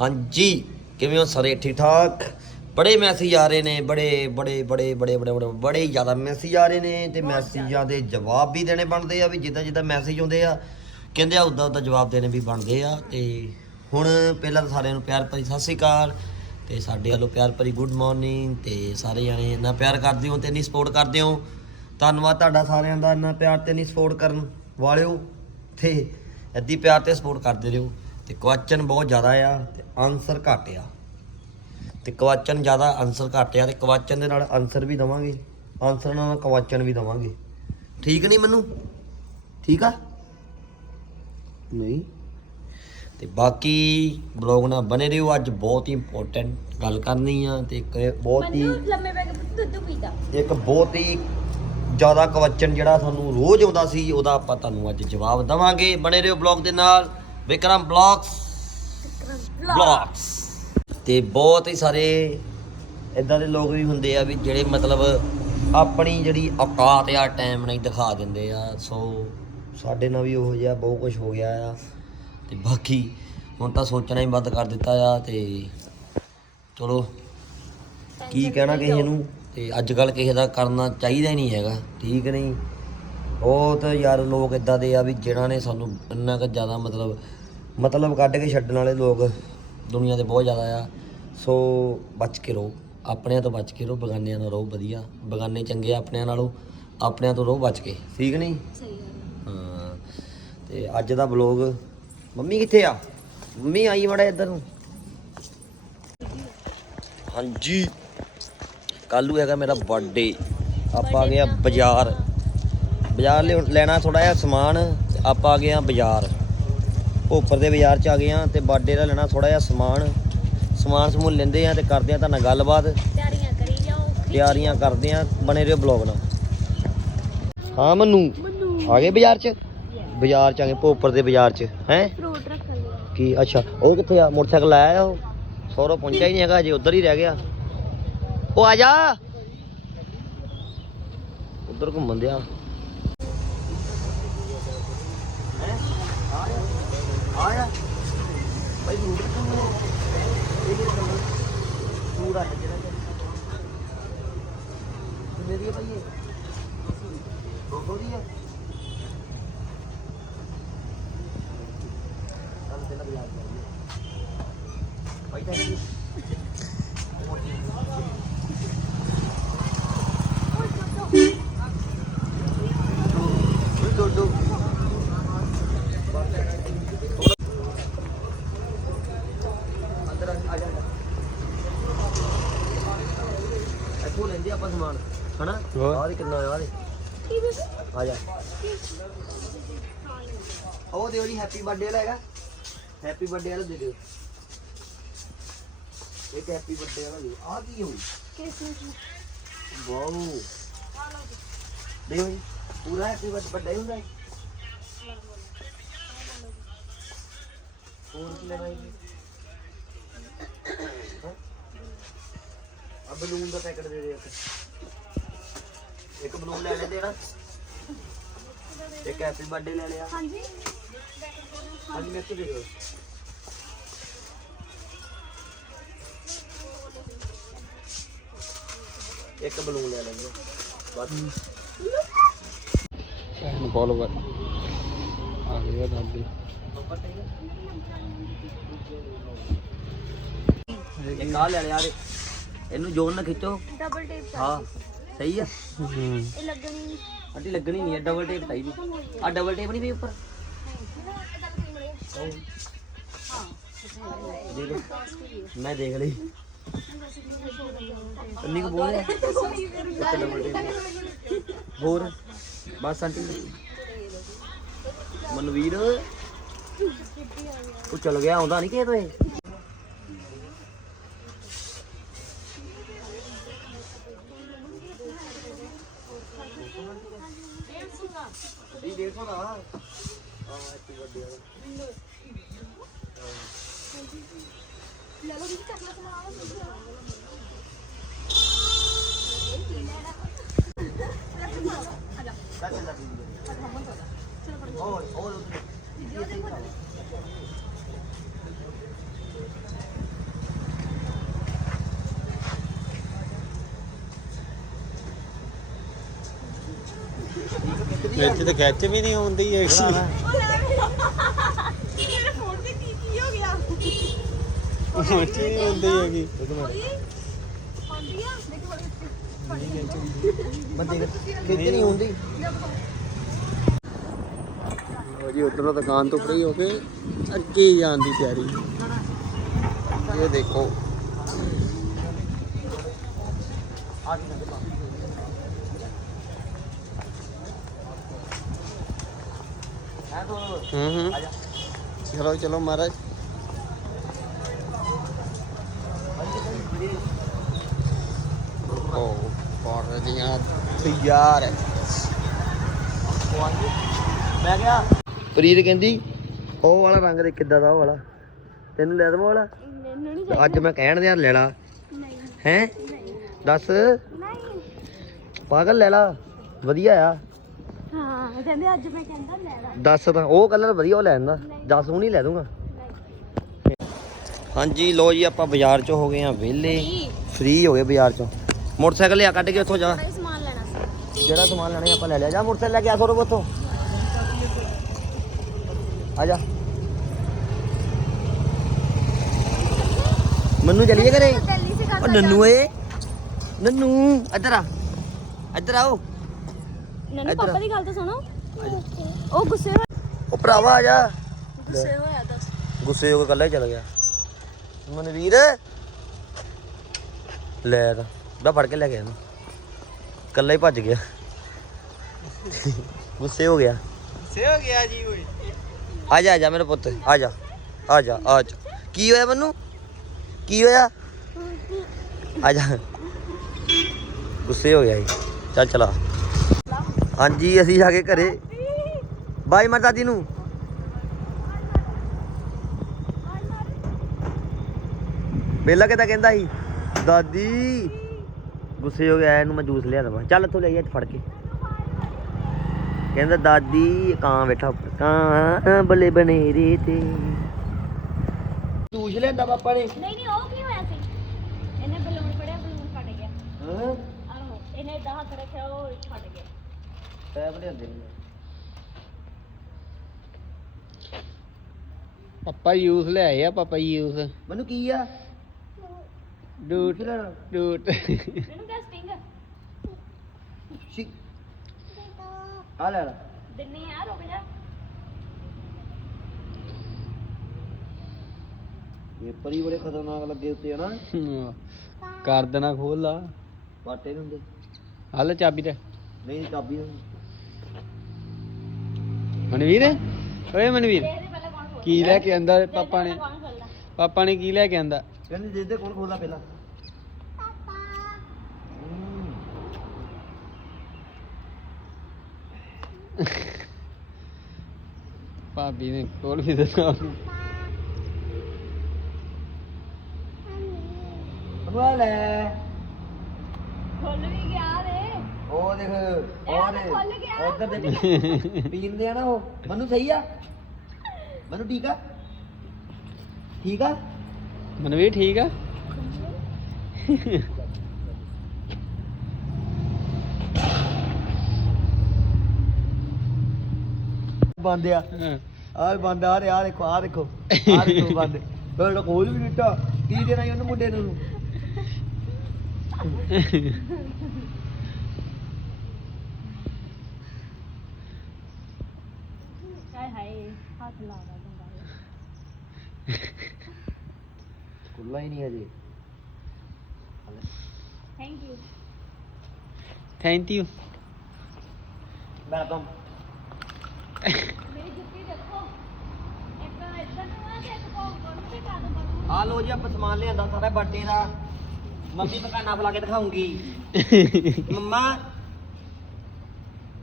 ਹਾਂਜੀ ਕਿਵੇਂ ਹੋ ਸਾਰੇ? ਠੀਕ ਠਾਕ? ਬੜੇ ਮੈਸੇਜ ਆ ਰਹੇ ਨੇ ਬੜੇ ਬੜੇ ਬੜੇ ਬੜੇ ਬੜੇ ਬੜੇ ਬੜੇ ਜ਼ਿਆਦਾ ਮੈਸੇਜ ਆ ਰਹੇ ਨੇ ਤੇ ਮੈਸੇਜਾਂ ਦੇ ਜਵਾਬ ਵੀ ਦੇਣੇ ਬਣਦੇ ਆ ਵੀ ਜਿੱਦਾਂ ਜਿੱਦਾਂ ਮੈਸੇਜ ਆਉਂਦੇ ਆ ਕਹਿੰਦੇ ਆ ਉਦਾਂ ਉਦਾਂ ਜਵਾਬ ਦੇਣੇ ਵੀ ਬਣਦੇ ਆ ਤੇ ਹੁਣ ਪਹਿਲਾਂ ਤਾਂ ਸਾਰਿਆਂ ਨੂੰ ਪਿਆਰ ਭਰੀ ਸਤਿ ਸ਼੍ਰੀ ਅਕਾਲ ਤੇ ਸਾਡੇ ਵੱਲੋਂ ਪਿਆਰ ਭਰੀ ਗੁੱਡ ਮਾਰਨਿੰਗ ਤੇ ਸਾਰੇ ਜਾਣੇ ਇੰਨਾ ਪਿਆਰ ਕਰਦੇ ਹੋ ਤੇ ਇੰਨੀ ਸਪੋਰਟ ਕਰਦੇ ਹੋ। ਧੰਨਵਾਦ ਤੁਹਾਡਾ ਸਾਰਿਆਂ ਦਾ ਇੰਨਾ ਪਿਆਰ ਤੇ ਇੰਨੀ ਸਪੋਰਟ ਕਰਨ ਵਾਲਿਓ ਤੇ ਏਦੀ ਪਿਆਰ ਤੇ ਸਪੋਰਟ ਕਰਦੇ ਰਹੋ। ਤੇ ਕੁਐਸਚਨ ਬਹੁਤ ਜ਼ਿਆਦਾ ਆ ਤੇ ਆਨਸਰ ਘੱਟ ਆ। ਤੇ ਕੁਐਸਚਨ ਜ਼ਿਆਦਾ ਆਨਸਰ ਘੱਟ ਆ ਤੇ ਕੁਐਸਚਨ ਦੇ ਨਾਲ ਆਨਸਰ ਵੀ ਦਵਾਂਗੇ। ਆਨਸਰ ਨਾਲ ਕੁਐਸਚਨ ਵੀ ਦਵਾਂਗੇ। ਠੀਕ ਨਹੀਂ ਮੈਨੂੰ? ਠੀਕ ਆ? ਨਹੀਂ। ਤੇ ਬਾਕੀ ਬਲੌਗ ਨਾਲ ਬਨੇ ਰਹੋ ਅੱਜ ਬਹੁਤ ਹੀ ਇੰਪੋਰਟੈਂਟ ਗੱਲ ਕਰਨੀ ਆ ਤੇ ਇੱਕ ਬਹੁਤ ਹੀ ਮੈਨੂੰ ਲੰਮੇ ਪੈ ਕੇ ਦੁੱਧ ਪੀਦਾ ਇੱਕ ਬਹੁਤ ਹੀ ਜ਼ਿਆਦਾ ਕੁਐਸਚਨ ਜਿਹੜਾ ਤੁਹਾਨੂੰ ਰੋਜ਼ ਆਉਂਦਾ ਸੀ ਉਹਦਾ ਆਪਾਂ ਤੁਹਾਨੂੰ ਅੱਜ ਜਵਾਬ ਦਵਾਂਗੇ। ਬਣੇ ਰਹੋ ਬਲੌਗ ਦੇ ਨਾਲ। ਵਿਕਰਮ ਬਲੌਗਸ ਬਲੌਗਸ ਤੇ ਬਹੁਤ ਹੀ ਸਾਰੇ ਇਦਾਂ ਦੇ ਲੋਕ ਵੀ ਹੁੰਦੇ ਆ ਵੀ ਜਿਹੜੇ ਮਤਲਬ ਆਪਣੀ ਜਿਹੜੀ ਔਕਾਤ ਆ ਟਾਈਮ ਨਹੀਂ ਦਿਖਾ ਦਿੰਦੇ ਆ। ਸੋ ਸਾਡੇ ਨਾਲ ਵੀ ਉਹੋ ਜਿਹਾ ਬਹੁਤ ਕੁਝ ਹੋ ਗਿਆ ਆ। ਤੇ ਬਾਕੀ ਹੁਣ ਤਾਂ ਸੋਚਣਾ ਹੀ ਬੰਦ ਕਰ ਦਿੱਤਾ ਆ ਤੇ ਚਲੋ ਕੀ ਕਹਿਣਾ ਕਿਸੇ ਨੂੰ? ਤੇ ਅੱਜ ਕੱਲ ਕਿਸੇ ਦਾ ਕਰਨਾ ਚਾਹੀਦਾ ਹੀ ਨਹੀਂ ਹੈਗਾ ਠੀਕ ਨਹੀਂ? ਬਹੁਤ ਯਾਰ ਲੋਕ ਇਦਾਂ ਦੇ ਆ ਵੀ ਜਿਨ੍ਹਾਂ ਨੇ ਸਾਨੂੰ ਇੰਨਾ ਕੁ ਜ਼ਿਆਦਾ ਮਤਲਬ ਮਤਲਬ ਕੱਢ ਕੇ ਛੱਡਣ ਵਾਲੇ ਲੋਕ ਦੁਨੀਆ ਦੇ ਬਹੁਤ ਜ਼ਿਆਦਾ ਆ। ਸੋ ਬਚ ਕੇ ਰਹੋ। ਆਪਣਿਆਂ ਤੋਂ ਬਚ ਕੇ ਰਹੋ ਬਗਾਨਿਆਂ ਨਾਲ ਰਹੋ ਵਧੀਆ। ਬਗਾਨੇ ਚੰਗੇ ਆ ਆਪਣਿਆਂ ਨਾਲੋਂ ਆਪਣਿਆਂ ਤੋਂ ਰਹੋ ਬਚ ਕੇ। ਠੀਕ ਨਹੀਂ? ਸਹੀ ਗੱਲ ਹਾਂ ਤੇ ਅੱਜ ਦਾ ਵਲੌਗ ਮੰਮੀ ਕਿੱਥੇ ਆ? ਮੰਮੀ ਆਈ ਮੜਾ ਇੱਧਰ ਨੂੰ। ਹਾਂਜੀ। ਕੱਲੂ ਹੈਗਾ ਮੇਰਾ ਬਰਥਡੇ ਆਪਾਂ ਆ ਗਏ ਆ ਬਾਜ਼ਾਰ। ਬਾਜ਼ਾਰ ਲੈਣਾ ਥੋੜਾ ਜਿਹਾ ਸਮਾਨ ਤੇ ਆਪਾਂ ਆ ਗਏ ਆ ਬਾਜ਼ਾਰ। ਭੋਪਰ ਦੇ ਬਾਜ਼ਾਰ ਚ ਆ ਗਏ ਆ ਤੇ ਬਰਥਡੇ ਦਾ ਲੈਣਾ ਥੋੜਾ ਜਿਹਾ ਸਮਾਨ। ਸਮਾਨ ਸਮੂਨ ਲੈਂਦੇ ਆ ਤੇ ਕਰਦੇ ਆ ਤਾਂ ਨਾਲ ਗੱਲਬਾਤ। ਤਿਆਰੀਆਂ ਕਰੀ ਜਾਓ। ਤਿਆਰੀਆਂ ਕਰਦੇ ਆ ਬਣੇ ਰਹੋ ਬਲੌਗ ਨਾਲ। ਹਾਂ ਮੰਨੂ। ਆ ਗਏ ਬਾਜ਼ਾਰ ਚ? ਬਾਜ਼ਾਰ ਚ ਆ ਗਏ ਭੋਪਰ ਦੇ ਬਾਜ਼ਾਰ ਚ। ਹੈ? ਫਰੂਟ ਰੱਖ ਲਿਆ ਕੀ ਅੱਛਾ। ਉਹ ਕਿੱਥੇ ਆ? ਮੋਟਰਸਾਈਕਲ ਆਇਆ ਉਹ? ਸੌਰਵ ਪਹੁੰਚਿਆ ਹੀ ਨਹੀਂ ਹੈਗਾ ਅਜੇ ਉਧਰ ਹੀ ਰਹਿ ਗਿਆ। ਉਹ ਆ ਜਾ। ਉਧਰ ਘੁੰਮਣ ਦਿਆ। ਆ ਜਾ ਭਾਈ ਫਰੂਟ ਇਹ ਕੀ ਕਰਨਾ ਫਰੂਟ ਆ। ਜਿਹੜਾ ਮੇਰੀ ਭਾਈ ਇਹ। ਦੋ ਦੋ ਦੀ ਆ। ਚੱਲ ਪਹਿਲਾਂ ਬਾਜ਼ਾਰ ਚੱਲੀਏ ਭਾਈ ਤਾਂ ਇਹ ਦੋ ਦੋ ਅੰਦਰ ਆ ਜਾ ਇੱਥੋਂ ਲੈਂਦੇ ਆਪਾਂ ਸਮਾਨ ਹਨਾ? ਆਹ ਦੇ ਕਿੰਨਾ ਆਇਆ ਦੇ ਆ ਜਾ। ਉਹ ਦਿਓ ਜੀ ਹੈਪੀ ਬਰਥਡੇ ਵਾਲਾ ਹੈਗਾ। ਹੈਪੀ ਬਰਥਡੇ ਵਾਲਾ ਦੇ ਦਿਓ। ਇੱਕ ਹੈਪੀ ਬਰਥਡੇ ਵਾਲਾ ਦਿਓ। ਆ ਕੀ ਹੋਈ ਕਿਸ ਨੂੰ ਵਾਓ। ਦਿਓ ਜੀ। ਪੂਰਾ ਹੈਪੀ ਬਰਥਡੇ ਹੁੰਦਾ ਹੈ ਹੋਰ ਕੀ ਲੈਣਾ ਜੀ? ਆ ਬਲੂਨ ਦਾ ਪੈਕਟ ਦੇ ਦੇ ਇੱਕ। ਇੱਕ ਬਲੂਨ ਲੈ ਲੈਂਦੇ ਨਾ। ਇੱਕ ਹੈਪੀ ਬਰਥਡੇ ਲੈ ਲਿਆ। ਹਾਂਜੀ। ਹਾਂਜੀ ਮੇਰੇ ਤੋਂ ਦੇ ਦਿਓ ਇੱਕ ਬਲੂਨ ਲੈ ਲੈਂਦੇ ਬਸ। ਫੋਲੋਵਰ ਆ ਗਿਆ ਦਾਦੀ। ਇੱਕ ਆ ਲੈ ਲਿਆ ਰੇ ਇਹਨੂੰ ਜੋੜ ਨਾ ਖਿੱਚੋ। ਡਬਲ ਟੇਪ ਹਾਂ। ਸਹੀ ਆ। ਇਹ ਲੱਗਣੀ ਨਹੀਂ ਆਂਟੀ ਲੱਗਣੀ ਨਹੀਂ ਹੈ ਡਬਲ ਟੇਪ ਚਾਹੀਦੀ ਆ ਡਬਲ ਟੇਪ ਨਹੀਂ ਵੀ ਉੱਪਰ? ਮੈਂ ਦੇਖ ਲਈ। ਅੰਨੀ ਕੋ ਬੋਲ ਹੋਰ? ਬਸ ਆਂਟੀ। ਮਨਵੀਰ? ਉਹ ਚਲ ਗਿਆ ਆਉਂਦਾ ਨਹੀਂ ਕਿਸੇ ਤੋਂ ਇਹ ਜੀ ਦੇਖੋ ਨਾ ਆ ਇੱਕ ਵੱਡੇ ਵਾਲਾ ਲੈ ਲਓ ਜੀ ਕਰਨਾ ਸਮਾਨ ਚੱਲ ਚੱਲ ਹੋਰ ਹੋਰ ਵਿੱਚ ਤੇ ਖਿੱਚ ਵੀ ਨਹੀਂ ਆਉਂਦੀ ਹੈਗੀ ਮੇਰੇ ਫੋਨ ਤੇ ਕੀ ਕੀ ਹੋ ਗਿਆ ਖਿੱਚ ਨਹੀਂ ਆਉਂਦੀ ਹੈਗੀ। ਆ ਬੰਦੇ ਖਿੱਚ ਨਹੀਂ ਹੁੰਦੀ ਲਓ ਜੀ ਉਧਰੋਂ ਦੁਕਾਨ ਤੋਂ ਫ੍ਰੀ ਹੋ ਕੇ ਅੱਗੇ ਜਾਣ ਦੀ ਤਿਆਰੀ। ਇਹ ਦੇਖੋ। ਹੂੰ ਹੂੰ ਚਲੋ ਚਲੋ ਮਹਾਰਾਜ ਓ ਪਾਰ ਦੀਆਂ ਤਿਆਰ ਮੈਂ ਕਿਹਾ ਪ੍ਰੀਤ ਕਹਿੰਦੀ ਉਹ ਵਾਲਾ ਰੰਗ ਦੇ ਕਿੱਦਾਂ ਦਾ ਉਹ ਵਾਲਾ ਤੈਨੂੰ ਲੈ ਦਵਾਂ ਵਾਲਾ ਅੱਜ ਮੈਂ ਕਹਿਣ ਦਿਆਂ ਲੈ ਲਾ ਹੈ ਦੱਸ ਨਹੀਂ ਪਾਗਲ ਲੈ ਲਾ ਵਧੀਆ ਆ ਹਾਂ ਕਹਿੰਦੇ ਅੱਜ ਮੈਂ ਕਹਿੰਦਾ ਲੈ ਲੈ। ਦੱਸ ਤਾਂ ਉਹ ਕਲਰ ਵਧੀਆ ਉਹ ਲੈਣ ਦਾ ਦੱਸ ਉਹ ਨਹੀਂ ਲੈ ਦੂੰਗਾ। ਹਾਂਜੀ ਲੋ ਜੀ ਆਪਾਂ ਬਾਜ਼ਾਰ ਚੋਂ ਹੋ ਗਏ ਆ ਵਿਹਲੇ। ਫ੍ਰੀ। ਹੋ ਗਏ ਬਾਜ਼ਾਰ ਚੋਂ। ਮੋਟਰਸਾਈਕਲ ਲਿਆ ਕੱਢ ਕੇ ਉੱਥੋਂ ਜਾ। ਬੜਾ ਸਮਾਨ ਲੈਣਾ ਸੀ। ਜਿਹੜਾ ਸਮਾਨ ਲੈਣਾ ਆਪਾਂ ਲੈ ਲਿਆ। ਜਾ ਮੋਟਰਸਾਈਕਲ ਲੈ ਕੇ ਆ ਸੌ ਉੱਥੋਂ। ਆ ਜਾ। ਮੰਨੂ ਚਲੀਏ ਘਰੇ? ਉਹ ਨੰਨੂ ਏ। ਨੰਨੂ ਇੱਧਰ ਆ। ਇੱਧਰ ਆਓ। ਨੰਨੂ ਇੱਧਰ। ਪਾਪਾ ਦੀ ਗੱਲ ਤਾਂ ਸੁਣੋ। ਉਹ ਗੁੱਸੇ ਹੋਇਆ ਉਹ ਭਰਾਵਾ ਆ ਜਾ। ਗੁੱਸੇ ਹੋਇਆ ਦੱਸ। ਗੁੱਸੇ ਹੋ ਕੇ ਕੱਲਾ ਹੀ ਚਲ ਗਿਆ। ਮਨਵੀਰ। ਲੈ ਤਾਂ। ਬਾ ਫੜ ਕੇ ਲੈ ਗਿਆ ਇਹਨੂੰ। ਕੱਲਾ ਹੀ ਭੱਜ ਗਿਆ। ਗੁੱਸੇ ਹੋ ਗਿਆ। ਸੇ ਹੋ ਗਿਆ ਜੀ ਓਏ ਆ ਜਾ ਆ ਜਾ ਮੇਰੇ ਪੁੱਤ। ਆ ਜਾ ਆ ਜਾ ਆ ਜਾ। ਕੀ ਹੋਇਆ ਮੈਨੂੰ? ਕੀ ਹੋਇਆ? ਆ ਜਾ। ਗੁੱਸੇ ਹੋ ਗਿਆ ਜੀ। ਚੱਲ ਚਲਾ। ਹਾਂਜੀ ਅਸੀਂ ਜਾ ਕੇ ਘਰੇ। ਬਾਈ ਮਰ ਦਾਦੀ ਨੂੰ। ਪਹਿਲਾਂ ਕਿਦਾਂ ਕਹਿੰਦਾ ਸੀ? ਦਾਦੀ ਗੁੱਸੇ ਹੋ ਗਿਆ ਇਹਨੂੰ ਮੈਂ ਜੂਸ ਲਿਆ ਦਵਾਂ। ਚੱਲ ਇੱਥੋਂ ਲੈ ਜਾ ਫੜ ਕੇ। ਕਹਿੰਦਾ ਦਾਦੀ ਕਾਂ ਬੈਠਾ ਉੱਪਰ। ਕਾਂ ਬਲੇ ਬਨੇਰੇ ਤੇ। ਜੂਸ ਲਿਆਂਦਾ ਪਾਪਾ ਨੇ? ਨਹੀਂ ਨਹੀਂ ਉਹ ਕੀ ਹੋਇਆ ਸੀ? ਇਹਨੇ ਬਲੂਨ ਫੜਿਆ ਬਲੂਨ ਫਟ ਗਿਆ। ਹਾਂ। ਆਹੋ ਇਹਨੇ ਇਦਾਂ ਹੱਥ ਰੱਖਿਆ ਉਹ ਫਟ ਗਿਆ। ਪੈਪ ਲਿਆਂਦੇ ਨੇ। ਪਾਪਾ ਯੂਸ ਲੈ ਆਏ ਆ ਪਾਪਾ ਯੂਸ ਮੈਨੂੰ ਕੀ ਆ? ਡੂਟ ਡੂਟ। ਇਹਨੂੰ ਕਿਆ ਸਟਿੰਗ ਸ਼ਿ। ਆ ਲੈ ਲੈ। ਦਿੰਨੀ ਆ ਰੁਕ ਜਾ। ਇਹ ਪਰੀ ਬੜੇ ਖਤਰਨਾਕ ਲੱਗੇ ਉੱਤੇ ਹਨਾ ਕਰ ਦੇਣਾ ਖੋਲ ਲਾ। ਪਾਟੇ ਨਹੀਂ ਹੁੰਦੇ। ਹਲ ਚਾਬੀ ਤੇ। ਨਹੀਂ ਚਾਬੀ ਹੁੰਦੀ ਮਨਵੀਰ? ਓਏ ਮਨਵੀਰ ਇਹਦੇ ਪਹਿਲਾਂ ਕੌਣ ਖੋਲਦਾ ਕੀ ਲੈ ਕੇ ਆਂਦਾ ਪਾਪਾ ਨੇ? ਪਾਪਾ ਨੇ ਕੀ ਲੈ ਕੇ ਆਂਦਾ? ਕਹਿੰਦੇ ਦੇ ਦੇ ਕੌਣ ਖੋਲਦਾ ਪਹਿਲਾਂ? ਭਾਬੀ ਨੇ ਖੋਲ ਵੀ ਦਿੱਤਾ। ਉਹਨੂੰ ਖਵਾ ਲੈ। ਖੁੱਲ ਵੀ ਗਿਆ ਰੇ ਉਹ ਦੇਖ ਉਹ ਤਾਂ ਦੇ ਖੁੱਲ ਗਿਆ। ਉਧਰ ਦੇ ਪੀਂਦੇ ਆ ਨਾ ਉਹ। ਮੈਨੂੰ ਸਹੀ ਆ? ਮੈਨੂੰ ਠੀਕ ਆ? ਠੀਕ ਆ? ਮਨਵੀਰ ਠੀਕ ਆ? ਬੰਦ ਆ। ਹਾਂ। ਆ ਬੰਦ ਆ ਰਿਹਾ ਆ ਦੇਖੋ ਆ ਦੇਖੋ। ਆ ਦੇਖੋ ਬੰਦ। ਫਿਰ ਖੋਲ ਵੀ ਦਿੱਤਾ ਕੀ ਦੇਣਾ ਉਹਨੂੰ ਮੁੰਡੇ ਨੂੰ ਹਾਏ ਹਾਏ ਹੱਥ ਲਾ ਦਾ ਬੰਦਾ ਖੁੱਲਾ ਹੀ ਨਹੀਂ ਅਜੇ ਥੈਂਕ ਯੂ ਥੈਂਕ ਯੂ ਮੈਂ ਤਾਂ ਮੇਰੀ ਜੁੱਤੀ ਦੇਖੋ। ਇੱਕ ਇੱਧਰ ਨੂੰ ਆ ਤੇ ਇੱਕ ਕੋਲ ਕੋਲ ਤੇ ਕਾ ਦੋ। ਆ ਲੋ ਜੀ ਆਪਾਂ ਸਮਾਨ ਲਿਆਂਦਾ ਸਾਰਾ ਬਰਥਡੇ ਦਾ। ਮੰਮੀ ਦੁਕਾਨਾਂ ਬੁਲਾ ਕੇ ਦਿਖਾਉਂਗੀ। ਮੰਮਾ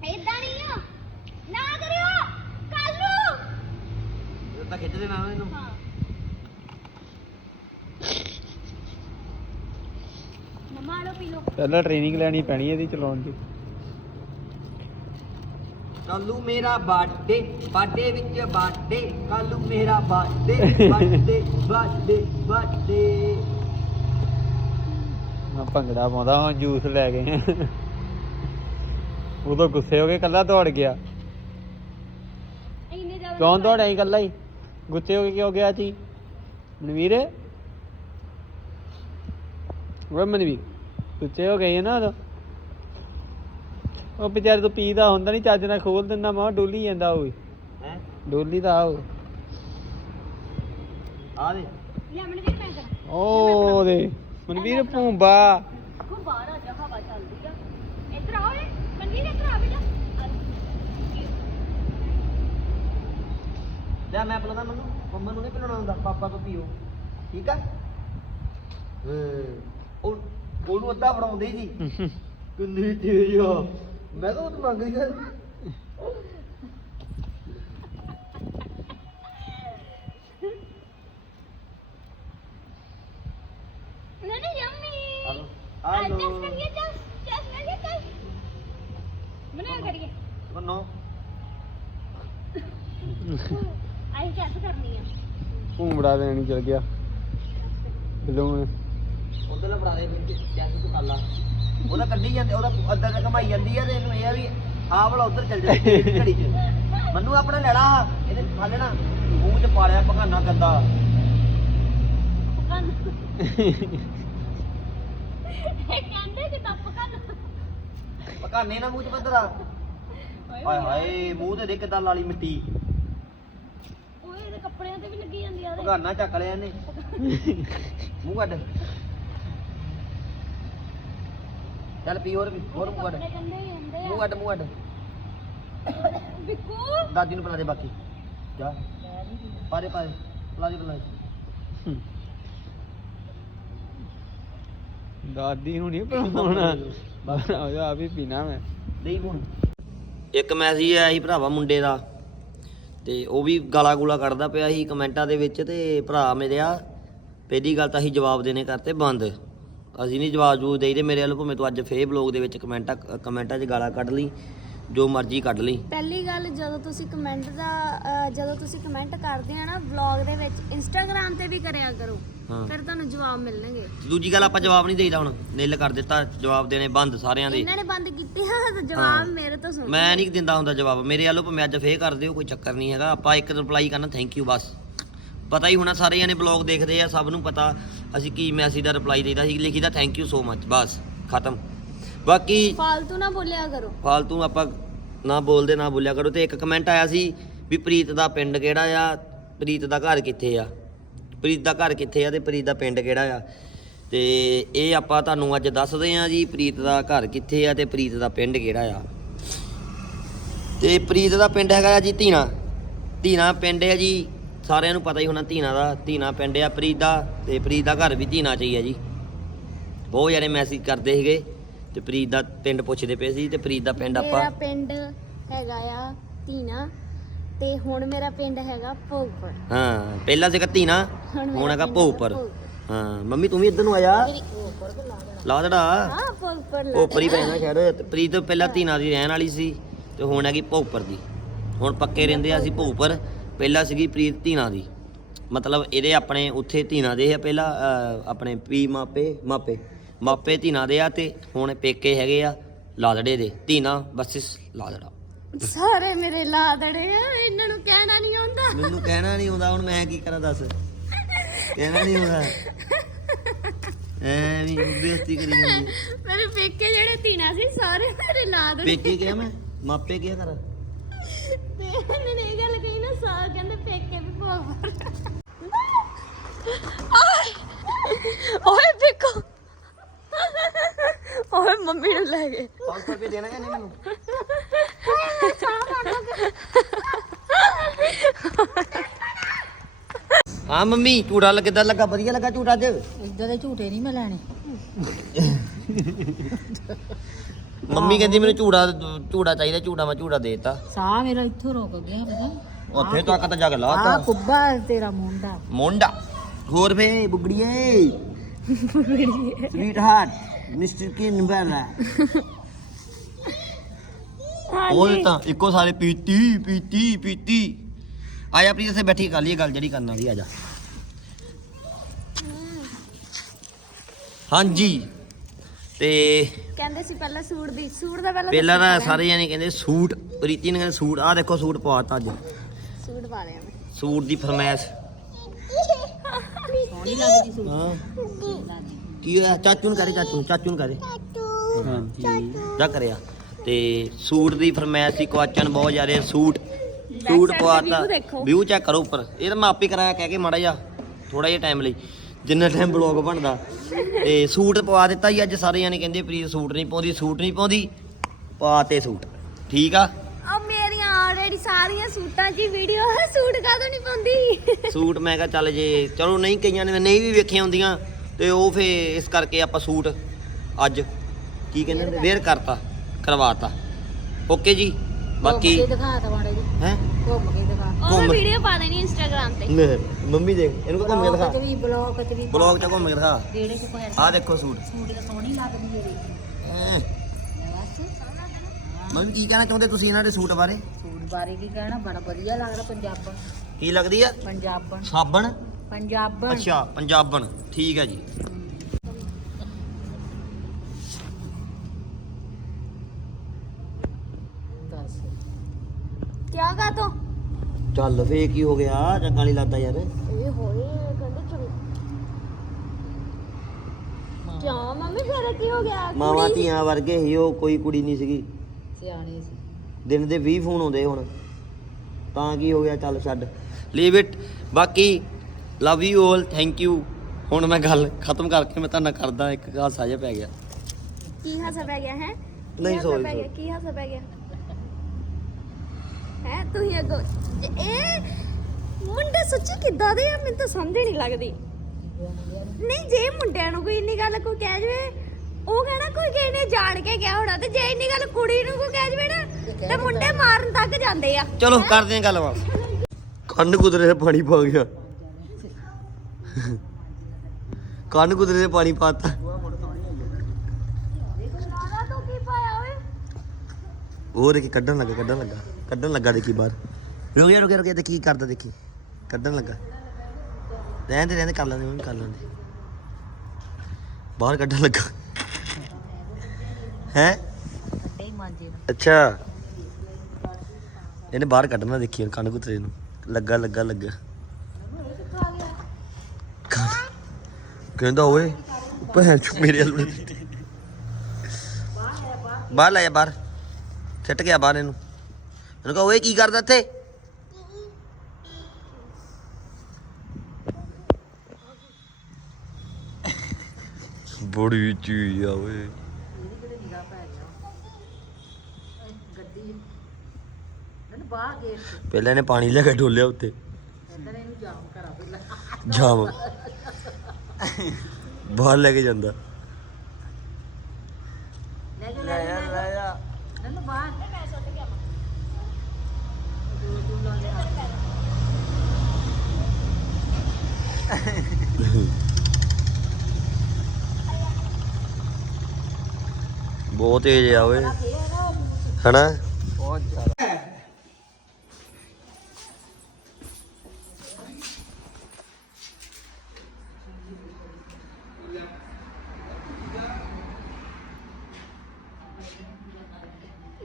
ਇਦਾਂ ਨਹੀਂ ਆ ਨਾ ਕਰਿਓ ਕੱਲ ਨੂੰ ਇਹ ਤਾਂ ਖਿੱਚ ਦੇਣਾ ਨਾ ਇਹਨੂੰ ਹਾਂ ਮਮਾ ਲੋ ਪੀ ਲੋ ਪਹਿਲਾਂ ਟ੍ਰੇਨਿੰਗ ਲੈਣੀ ਪੈਣੀ ਇਹਦੀ ਚਲਾਉਣ ਦੀ। ਕੱਲੂ ਮੇਰਾ ਬਰਥਡੇ ਬਰਥਡੇ ਵਿੱਚ ਬਰਥਡੇ ਕੱਲੂ ਮੇਰਾ ਬਰਥਡੇ ਬਰਥਡੇ ਬਰਥਡੇ ਬਰਥਡੇ ਮੈਂ ਭੰਗੜਾ ਪਾਉਂਦਾ ਹੁਣ ਜੂਸ ਲੈ ਗਏ ਉਦੋਂ ਗੁੱਸੇ ਹੋ ਕੇ ਕੱਲਾ ਦੌੜ ਗਿਆ। ਕੌਣ ਦੌੜਿਆ ਇਕੱਲਾ ਹੀ? ਗੁੱਸੇ ਹੋ ਕੇ ਕਿਉਂ ਗਿਆ ਸੀ? ਮਨਵੀਰ? ਉਹ ਮਨਵੀਰ। ਗੁੱਸੇ ਹੋ ਗਏ ਨਾ ਉਦੋਂ। ਉਹ ਵਿਚਾਰੇ ਤੋਂ ਪੀਦਾ ਹੁੰਦਾ ਨਹੀਂ ਚੱਜ ਨਾਲ ਖੋਲ ਦਿੰਦਾ ਮੈਂ ਕਿਹਾ ਡੋਲੀ ਜਾਂਦਾ ਉਹ ਹੈ? ਡੋਲੀ ਦਾ ਉਹ। ਆ ਦੇ। ਉਹ ਦੇ। ਮਨਵੀਰ ਭੂੰਬਾ। ਕੋ ਬਾਹਰ ਆ ਜਾ ਹਵਾ ਚੱਲਦੀ ਆ। ਇੱਧਰ ਆਓ ਮਨਵੀਰ ਇੱਧਰ ਆ ਬੇਟਾ। ਲੈ ਮੈਂ ਪਿਲਾਉਂਦਾ ਮੈਨੂੰ ਮੰਮਾ ਨੂੰ ਨਹੀਂ ਪਿਲਾਉਣਾ ਹੁੰਦਾ ਪਾਪਾ ਤੋਂ ਪੀਓ। ਠੀਕ ਆ? ਹਾਂ। ਉਹ ਉਹਨੂੰ ਅੱਧਾ ਫੜਾਉਂਦੇ ਜੀ ਕਿੰਨੀ ਤੇਜ਼ ਆ। ਮੈਂ ਤਾਂ ਉਹ ਤੋਂ ਮੰਗ ਰਹੀ ਹਾਂ ਨਹੀਂ ਨਹੀਂ ਯੰਮੀ ਹਲੋ ਚੱਲ ਹਲੋ ਕਰੀਏ ਚੱਲ ਚੱਲ ਕਰੀਏ ਚੱਲ ਬਣਾ ਕਰੀਏ ਬੰਨੋ ਆਈ ਕਿੱਥੇ ਕਰਨੀ ਆ ਭੂੰਬੜਾ ਦੇਣ ਚਲ ਗਿਆ। ਬਲੂਨ ਉਧਰ ਨਾ ਫੜਾ ਦੇ ਜੈਸੇ ਤੂੰ ਕਰ ਲਾ। ਉਹਦਾ ਕੱਢੀ ਜਾਂਦੇ ਉਹਦਾ ਅੱਧਾ ਤੇ ਕਮਾਈ ਜਾਂਦੀ ਆ ਤੇ ਇਹਨੂੰ ਇਹ ਆ ਵੀ ਆਹ ਵਾਲਾ ਉਧਰ ਚੱਲ ਜਾਏ ਘੜੀ ਚ। ਮੈਨੂੰ ਆਪਣਾ ਲੈਣਾ ਇਹਨੇ ਖਾ ਲੈਣਾ। ਮੂੰਹ ਚ ਪਾਲਿਆ ਭਗਾਨਾ ਗੰਦਾ। ਕਹਿੰਦੇ ਕਿ ਤਾਂ ਪਕਨ ਭਗਾਨੇ ਨਾ ਮੂੰਹ ਚ ਪੱਧਰਾ ਹਾਏ ਹਾਏ। ਮੂੰਹ ਤੇ ਦੇ ਕਿਦਾਂ ਲਾਲੀ ਮਿੱਟੀ। ਓਏ ਇਹਦੇ ਕੱਪੜਿਆਂ ਤੇ ਵੀ ਲੱਗੀ ਜਾਂਦੀ ਆ ਭਗਾਨਾ ਚੱਕ ਲਿਆ ਇਹਨੇ। ਮੂੰਹ ਕੱਢ। ਚੱਲ ਪੀ ਹੋਰ ਵੀ ਹੋਰ ਮੂੰਹ ਕੱਢ। ਕੱਪੜੇ ਗੰਦੇ ਹੀ ਹੁੰਦੇ ਮੂੰਹ ਕੱਢ ਮੂੰਹ ਕੱਢ। ਬਿੱਕੂ। ਦਾਦੀ ਨੂੰ ਪਿਲਾ ਦੇ ਬਾਕੀ। ਜਾ। ਪਾਰੇ ਪਾਰੇ। ਪਿਲਾ ਦੇ ਪਿਲਾ ਦੇ। ਦਾਦੀ ਨੂੰ ਨਹੀਂ ਪੜਾਉਣਾ ਉਹ ਆ ਵੀ ਪੀਣਾ ਮੈਂ। ਨਹੀਂ ਹੁਣ। ਇੱਕ ਮੈਸੇਜ ਆਇਆ ਸੀ ਭਰਾਵਾ ਮੁੰਡੇ ਦਾ। ਤੇ ਉਹ ਵੀ ਗਾਲਾ ਗੂਲਾ ਕੱਢਦਾ ਪਿਆ ਸੀ ਕਮੈਂਟਾਂ ਦੇ ਵਿੱਚ ਤੇ ਭਰਾ ਮੇਰੇ ਆ। ਪਹਿਲੀ ਗੱਲ ਤਾਂ ਅਸੀਂ ਜਵਾਬ ਦੇਣੇ ਕਰਤੇ ਬੰਦ। ਅਸੀਂ ਨਹੀਂ ਜਵਾਬ ਜੂ ਦੇਈਦੇ ਮੇਰੇ ਵੱਲੋਂ ਭਾਵੇਂ ਤੂੰ ਅੱਜ ਫੇਰ ਬਲੌਗ ਦੇ ਵਿੱਚ ਕਮੈਂਟਾਂ ਕਮੈਂਟਾਂ 'ਚ ਗਾਲਾਂ ਕੱਢ ਲਈ ਜੋ ਮਰਜ਼ੀ ਕੱਢ ਲਈ। ਪਹਿਲੀ ਗੱਲ ਜਦੋਂ ਤੁਸੀਂ ਕਮੈਂਟ ਦਾ ਅਹ, ਜਦੋਂ ਤੁਸੀਂ ਕਮੈਂਟ ਕਰਦੇ ਆ ਨਾ ਵਲੌਗ ਦੇ ਵਿੱਚ ਇੰਸਟਾਗ੍ਰam ਤੇ ਵੀ ਕਰਿਆ ਕਰੋ ਹਾਂ। ਫਿਰ ਤੁਹਾਨੂੰ ਜਵਾਬ ਮਿਲਣਗੇ। ਦੂਜੀ ਗੱਲ ਆਪਾਂ ਜਵਾਬ ਨਹੀਂ ਦੇਈਦਾ ਹੁਣ ਨਿੱਲ ਕਰ ਦਿੱਤਾ ਜਵਾਬ ਦੇਣੇ ਬੰਦ ਸਾਰਿਆਂ ਦੇ। ਇਹਨਾਂ ਨੇ ਬੰਦ ਕੀਤੇ ਆ ਤਾਂ ਹਾਂ। ਜਵਾਬ ਮੇਰੇ ਤੋਂ ਸੁਣ ਮੈਂ ਨਹੀਂ ਦਿੰਦਾ ਹੁੰਦਾ ਜਵਾਬ ਮੇਰੇ ਵੱਲੋਂ ਭਾਵੇਂ ਅੱਜ ਫੇਰ ਕਰ ਦਿਓ ਕੋਈ ਚੱਕਰ ਨਹੀਂ ਹੈਗਾ ਆਪਾਂ ਇੱਕ ਰਿਪਲਾਈ ਕਰਨਾ ਥੈਂਕ ਯੂ ਬਸ। ਪਤਾ ਹੀ ਹੋਣਾ ਸਾਰੇ ਜਣੇ ਬਲੌਗ ਦੇਖਦੇ ਆ ਸਭ ਨੂੰ ਪਤਾ ਅਸੀਂ ਕੀ ਮੈਸੇਜ ਦਾ ਰਿਪਲਾਈ ਦੇਈਦਾ ਸੀ ਲਿਖੀਦਾ ਥੈਂਕ ਯੂ ਸੋ ਮਚ ਬਸ ਖਤਮ। ਬਾਕੀ ਫਾਲਤੂ ਨਾ ਬੋਲਿਆ ਕਰੋ। ਫਾਲਤੂ ਆਪਾਂ ਨਾ ਬੋਲਦੇ ਨਾ ਬੋਲਿਆ ਕਰੋ। ਤੇ ਇੱਕ ਕਮੈਂਟ ਆਇਆ ਸੀ ਵੀ ਪ੍ਰੀਤ ਦਾ ਪਿੰਡ ਕਿਹੜਾ ਆ? ਪ੍ਰੀਤ ਦਾ ਘਰ ਕਿੱਥੇ ਆ? ਪ੍ਰੀਤ ਦਾ ਘਰ ਕਿੱਥੇ ਆ ਤੇ ਪ੍ਰੀਤ ਦਾ ਪਿੰਡ ਕਿਹੜਾ ਆ? ਤੇ ਇਹ ਆਪਾਂ ਤੁਹਾਨੂੰ ਅੱਜ ਦੱਸਦੇ ਆ ਜੀ ਪ੍ਰੀਤ ਦਾ ਘਰ ਕਿੱਥੇ ਆ ਤੇ ਪ੍ਰੀਤ ਦਾ ਪਿੰਡ ਕਿਹੜਾ ਆ। ਤੇ ਪ੍ਰੀਤ ਦਾ ਪਿੰਡ ਹੈਗਾ ਜੀ ਧੀਨਾ ਧੀਨਾ ਪਿੰਡ ਹੈ ਜੀ ਸਾਰਿਆਂ ਨੂੰ ਪਤਾ ਹੀ ਹੋਣਾ ਧੀਨਾ ਦਾ ਧੀਨਾ ਪਿੰਡ ਆ ਪ੍ਰੀਤ ਦਾ ਤੇ ਪ੍ਰੀਤ ਦਾ ਘਰ ਵੀ ਧੀਨਾ ਚ ਹੀ ਆ ਜੀ। ਬਹੁਤ ਜਣੇ ਮੈਸੇਜ ਕਰਦੇ ਸੀਗੇ ਤੇ ਪ੍ਰੀਤ ਦਾ ਪਿੰਡ ਪੁੱਛਦੇ ਪਏ ਸੀ ਤੇ ਪ੍ਰੀਤ ਦਾ ਪਿੰਡ ਮੇਰਾ ਆਪਾਂ ਪਿੰਡ ਹੈਗਾ ਆ ਧੀਨਾ ਤੇ ਹੁਣ ਮੇਰਾ ਪਿੰਡ ਹੈਗਾ ਭੋਗਪੁਰ। ਹਾਂ ਪਹਿਲਾਂ ਸੀਗਾ ਧੀਨਾ ਹੁਣ ਹੁਣ ਮੇਰਾ ਹੈਗਾ ਪਿੰਡ ਭੋਪਰ ਭੋਗਪੁਰ। ਹਾਂ ਮੰਮੀ ਤੂੰ ਵੀ ਇੱਧਰ ਨੂੰ ਆ ਜਾ। ਲਾ ਦੇੜਾ ਹਾਂ ਭੋਗਪੁਰ ਲਾ ਭੋਪਰ ਹੀ ਪੈਣਾ ਸ਼ਹਿਰ ਤੇ ਪ੍ਰੀਤ ਪਹਿਲਾਂ ਧੀਨਾ ਦੀ ਰਹਿਣ ਵਾਲੀ ਸੀ ਤੇ ਹੁਣ ਹੈਗੀ ਭੋਪਰ ਦੀ। ਹੁਣ ਪੱਕੇ ਰਹਿੰਦੇ ਆ ਅਸੀਂ ਭੋਪਰ ਪਹਿਲਾਂ ਸੀਗੀ ਪ੍ਰੀਤ ਧੀਨਾ ਦੀ। ਮਤਲਬ ਇਹਦੇ ਆਪਣੇ ਉੱਥੇ ਧੀਨਾ ਦੇ ਆ ਪਹਿਲਾਂ ਅਹ, ਆਪਣੇ ਪੀ ਮਾਪੇ ਮਾਪੇ। ਮਾਪੇ ਧੀਨਾ ਦੇ ਆ ਤੇ ਹੁਣ ਪੇਕੇ ਹੈਗੇ ਆ ਲਾਦੜੇ ਦੇ। ਧੀਨਾ ਬਸਿਸ ਲਾਦੜਾ। ਸਾਰੇ ਮੇਰੇ ਲਾਦੜੇ ਆ ਇਹਨਾਂ ਨੂੰ ਕਹਿਣਾ ਨਹੀਂ ਆਉਂਦਾ। ਮੈਨੂੰ ਕਹਿਣਾ ਨਹੀਂ ਆਉਂਦਾ ਹੁਣ ਮੈਂ ਕੀ ਕਰਾਂ ਦੱਸ? ਕਹਿਣਾ ਨਹੀਂ ਆਉਂਦਾ। ਐ ਵੀ ਬੇਇੱਜ਼ਤੀ ਕਰੀ ਜਾਂਦੀ ਮੇਰੇ ਪੇਕੇ ਜਿਹੜੇ ਧੀਨਾ ਸੀ ਸਾਰੇ ਮੇਰੇ ਲਾਦੜੇ। ਪੇਕੇ ਕਿਹਾ ਮੈਂ? ਮਾਪੇ ਕਿਹਾ ਕਰ? ਤੇ ਉਹਨਾਂ ਨੇ ਇਹ ਗੱਲ ਕਹੀ ਨਾ ਸਾਲ ਕਹਿੰਦੇ ਪੇਕੇ ਵੀ ਭੋਗਪੁਰ ਓਏ ਦੇਖੋ। ਓਏ ਮੰਮੀ ਨੂੰ ਲੈ ਗਏ। 500 ਰੁਪਏ ਦੇਣਾ ਕਿ ਨਹੀਂ ਮੈਨੂੰ? ਹਾਂ ਮੰਮੀ ਝੂੜਾ ਲੱਗ ਕਿੱਦਾਂ ਲੱਗਾ? ਵਧੀਆ ਲੱਗਾ ਝੂੜਾ ਅੱਜ? ਇਦਾਂ ਦੇ ਝੂਟੇ ਨਹੀਂ ਮੈਂ ਲੈਣੇ। ਮੰਮੀ ਕਹਿੰਦੀ ਮੈਨੂੰ ਝੂੜਾ ਝੂੜਾ ਚਾਹੀਦਾ ਝੂੜਾ ਮੈਂ ਝੂੜਾ ਦੇਤਾ। ਸਾਹ ਮੇਰਾ ਇੱਥੋਂ ਰੁਕ ਗਿਆ ਪਤਾ। ਉੱਥੇ ਤੱਕ ਤਾਂ ਜਾ ਕੇ ਆ ਲਾਤਾ ਕੁੱਬਾ ਤੇਰਾ ਮੁੰਡਾ। ਮੁੰਡਾ। ਹੋਰ ਫੇ ਬੁਗੜੀਏ। ਸਵੀਟ ਹਾਰਟ ਮਿਸਟਰ ਕਿਨ ਬੈਲਾ ਉਹ ਤਾਂ ਇੱਕੋ ਸਾਰੇ ਪੀਤੀ ਪੀਤੀ ਪੀਤੀ। ਆਇਆ ਪਲੀਜ਼ ਇੱਥੇ ਬੈਠੀ ਕਰ ਲਈਏ ਗੱਲ ਜਿਹੜੀ ਕਰਨ ਵਾਲੀ ਆ ਜਾ। ਹਾਂਜੀ। ਤੇ ਕਹਿੰਦੇ ਸੀ ਪਹਿਲਾਂ ਸੂਟ ਦੀ ਸੂਟ ਦਾ ਪਹਿਲਾਂ ਪਹਿਲਾਂ ਤਾਂ। ਸਾਰੇ ਜਾਨੇ ਕਹਿੰਦੇ ਸੂਟ ਪ੍ਰੀਤੀ ਨੇ ਕਹਿੰਦੇ ਸੂਟ ਆਹ ਦੇਖੋ ਸੂਟ ਪਵਾਤਾ ਅੱਜ। ਸੂਟ ਪਾ ਲਿਆ ਮੈਂ। ਸੂਟ ਦੀ ਫਰਮਾਇਸ਼। ਸੋਹਣੀ ਲੱਗਦੀ ਸੂਟ ਹਾਂ ਕੀ ਹੋਇਆ? ਚਾਚੂ ਨੂੰ ਕਰੇ ਚਾਚੂ ਚਾਚੂ ਨੂੰ ਕਰੇ ਹਾਂਜੀ। ਜਾ ਕਰਿਆ ਤੇ ਸੂਟ ਦੀ ਫਰਮਾਇਸ਼ ਸੀ ਕੁਆਚਨ ਬਹੁਤ ਜ਼ਿਆਦਾ ਸੂਟ ਸੂਟ ਪਵਾਤਾ। ਵਿਊ ਚੈੱਕ ਕਰੋ ਉੱਪਰ। ਇਹ ਤਾਂ ਮੈਂ ਆਪੇ ਕਰਾਇਆ ਕਹਿ ਕੇ ਮਾੜਾ ਜਿਹਾ ਥੋੜਾ ਜਿਹਾ ਟਾਈਮ ਲਈ। ਜਿੰਨਾ ਟਾਈਮ ਬਲੌਗ ਬਣਦਾ। ਤੇ ਸੂਟ ਪਵਾ ਦਿੱਤਾ ਜੀ ਅੱਜ ਸਾਰੇ ਜਾਣੇ ਕਹਿੰਦੇ ਪ੍ਰੀਤ ਸੂਟ ਨਹੀਂ ਪਾਉਂਦੀ ਸੂਟ ਨਹੀਂ ਪਾਉਂਦੀ ਪਾਤੇ ਸੂਟ। ਠੀਕ ਆ? ਆ ਮੇਰੀਆਂ ਆਲਰੇਡੀ ਸਾਰੀਆਂ ਸੂਟਾਂ 'ਚ ਵੀਡੀਓ ਸੂਟ ਕਾਹਦੋਂ ਨਹੀਂ ਪਾਉਂਦੀ? ਸੂਟ ਮੈਂ ਕਿਹਾ ਚੱਲ ਜੇ ਚਲੋ ਨਹੀਂ ਕਈਆਂ ਨੇ ਨਹੀਂ ਵੀ ਵੇਖੀਆਂ ਹੁੰਦੀਆਂ ਤੇ ਉਹ ਫੇ ਇਸ ਕਰਕੇ ਆਪਾਂ ਸੂਟ ਅੱਜ ਕੀ ਕਹਿੰਦੇ ਨੇ ਵੇਅਰ ਕਰਤਾ ਕਰਵਾਤਾ। ਓਕੇ ਜੀ? ਬਾਕੀ ਦਿਖਾ ਤਾ ਮਾੜੇ ਜੀ ਹੈ? ਘੁੰਮ ਕੇ ਦਿਖਾ। ਉਹ ਘੁੰਮ। ਵੀਡੀਓ ਪਾ ਦੇਣੀ ਇੰਸਟਾਗ੍ਰਾਮ ਤੇ। ਮੰਮੀ ਦੇਖ ਇਹਨੂੰ ਘੁੰਮ ਕੇ ਦਿਖਾ। ਚ ਵੀ ਚ ਵੀ ਬਲੌਗ ਚ ਘੁੰਮ ਕੇ ਦਿਖਾ। ਕਿਹੜੇ ਚ ਕੋਈ ਆਹ ਦੇਖੋ ਸੂਟ। ਸੂਟ ਤਾਂ ਸੋਹਣੀ ਲੱਗਦੀ ਹੈ? ਐਂ। ਬਸ ਮੰਮੀ ਕੀ ਕਹਿਣਾ ਚਾਹੁੰਦੇ ਤੁਸੀਂ ਇਹਨਾਂ ਦੇ ਸੂਟ ਬਾਰੇ? ਸੂਟ ਬਾਰੇ ਕੀ ਕਹਿਣਾ? ਬੜਾ ਵਧੀਆ ਲੱਗਦਾ ਪੰਜਾਬਣ। ਕੀ ਲੱਗਦੀ ਆ? ਪੰਜਾਬਣ। ਸਾਬਣ? ਪੰਜਾਬਣ। ਅੱਛਾ ਪੰਜਾਬਣ। ਠੀਕ ਹੈ ਜੀ ਦੱਸ ਕਿਆ ਗਾ ਤੋ ਚੱਲ ਫੇ ਕੀ ਹੋ ਗਿਆ? ਚੰਗਾ ਨਹੀਂ ਲੱਗਦਾ ਯਾਰ। ਇਹ ਹੋਏ ਕਹਿੰਦੇ ਚਲ ਕਿਆ ਮੰਮੀ ਫਿਰ ਕੀ ਹੋ ਗਿਆ? ਮਾਵਾਂ ਕੁੜੀ- ਧੀਆਂ ਵਰਗੇ ਹੀ ਉਹ ਕੋਈ ਕੁੜੀ ਨਹੀਂ ਸੀਗੀ। ਸਿਆਣੇ ਸੀ। ਦਿਨ ਦੇ 20 ਫੋਨ ਆਉਂਦੇ ਹੁਣ। ਤਾਂ ਕੀ ਹੋ ਗਿਆ ਚੱਲ ਛੱਡ। ਲੀਵ ਇਟ ਬਾਕੀ love you all thank you ਹੁਣ ਮੈਂ ਗੱਲ ਖਤਮ ਕਰਕੇ ਮੈਂ ਤੁਹਾਨੂੰ ਕਰਦਾ ਇੱਕ ਹਾਸਾ ਜਿਹਾ ਪੈ ਗਿਆ। ਕੀ ਹਾਸਾ ਪੈ ਗਿਆ ਹੈ? ਨਹੀਂ, sorry. ਕੀ ਹਾਸਾ ਪੈ ਗਿਆ? ਹੈ? ਤੂੰ ਹੀ ਅੱਗੋਂ ਇਹ ਮੁੰਡੇ ਸੱਚੀ ਕਿੱਦਾਂ ਦੇ ਆ? ਮੈਨੂੰ ਤਾਂ ਸਮਝ ਨਹੀਂ ਲੱਗਦੀ। ਨਹੀਂ ਜੇ ਮੁੰਡਿਆਂ ਨੂੰ ਕੋਈ ਇੰਨੀ ਗੱਲ ਕੋਈ ਕਹਿ ਜਵੇ ਉਹ ਕਹਿਣਾ ਕੋਈ ਕਿਸੇ ਨੇ ਜਾਣ ਕੇ ਕਿਹਾ ਹੋਣਾ ਤੇ ਜੇ ਇੰਨੀ ਗੱਲ ਕੁੜੀ ਨੂੰ ਕੋਈ ਕਹਿ ਜਵੇ ਨਾ ਤੇ ਮੁੰਡੇ ਮਾਰਨ ਤੱਕ ਜਾਂਦੇ ਆ। ਚਲੋ ਕਰਦੇ ਹਾਂ ਗੱਲਬਾਤ ਕੰਨ ਕੁਦਰੇ ਪਾਣੀ ਪਾ ਗਿਆ। ਕੰਨ ਕੁਦਰੇ ਪਾਣੀ ਪਾਤਾ। ਲਾਲਾ ਤੂੰ ਕੀ ਪਾਇਆ ਓਏ? ਉਹ ਦੇਖੀ ਕੱਢਣ ਲੱਗਾ ਕੱਢਣ ਲੱਗਾ। ਕੱਢਣ ਲੱਗਾ ਦੇਖੀ ਬਾਹਰ। ਰੁਕ ਜਾ ਰੁਕ ਜਾ ਰੁਕ ਜਾ ਤੇ ਕੀ ਕਰਦਾ ਦੇਖੀ। ਕੱਢਣ ਲੱਗਾ। ਰਹਿੰਦੇ ਰਹਿੰਦੇ ਕਰ ਲੈਂਦੇ ਮੈਂ ਵੀ ਕਰ ਲੈਂਦੇ। ਬਾਹਰ ਕੱਢਣ ਲੱਗਾ। ਹੈ? ਕੱਟੇ ਮਾਂਜੇ ਅੱਛਾ। ਇਹਨੇ ਬਾਹਰ ਕੱਢਣਾ ਦੇਖੀ, ਹੁਣ ਕੰਨ ਕੁਤਰੇ ਨੂੰ। ਲੱਗਾ ਲੱਗਾ ਲੱਗਾ। ਕਹਿੰਦਾ ਓਏ, ਭੈਣ ਚੋ ਮੇਰੇ ਵੱਲ। ਬਾਹਰ ਲਾਇਆ ਬਾਹਰ। ਛੱਟ ਗਿਆ ਬਾਹਰ ਇਹਨੂੰ। ਇਹਨੂੰ ਕਹਾ ਓਏ ਕੀ ਕਰਦਾ ਇੱਥੇ? ਬੜੀ ਚੀਜ਼ ਆ ਓਏ। ਪਹਿਲਾਂ ਇਹਨੇ ਪਾਣੀ ਲੈ ਕੇ ਡੋਲਿਆ ਉੱਤੇ। ਕਹਿੰਦਾ ਨੇ ਇਹਨੂੰ ਜਾਮ ਕਰਾ ਪਹਿਲਾਂ ਜਾਮ। ਬਾਹਰ ਲੈ ਕੇ ਜਾਂਦਾ। ਲੈ ਜਾ ਲੈ ਜਾ ਲੈ ਜਾ ਨੰਨੂ ਬਾਹਰ ਦੋ ਦੋ ਲਾ ਲੈ ਬਹੁਤ ਤੇਜ਼ ਆ ਓਏ। ਹਨਾ? ਬਹੁਤ ਜ਼ਿਆਦਾ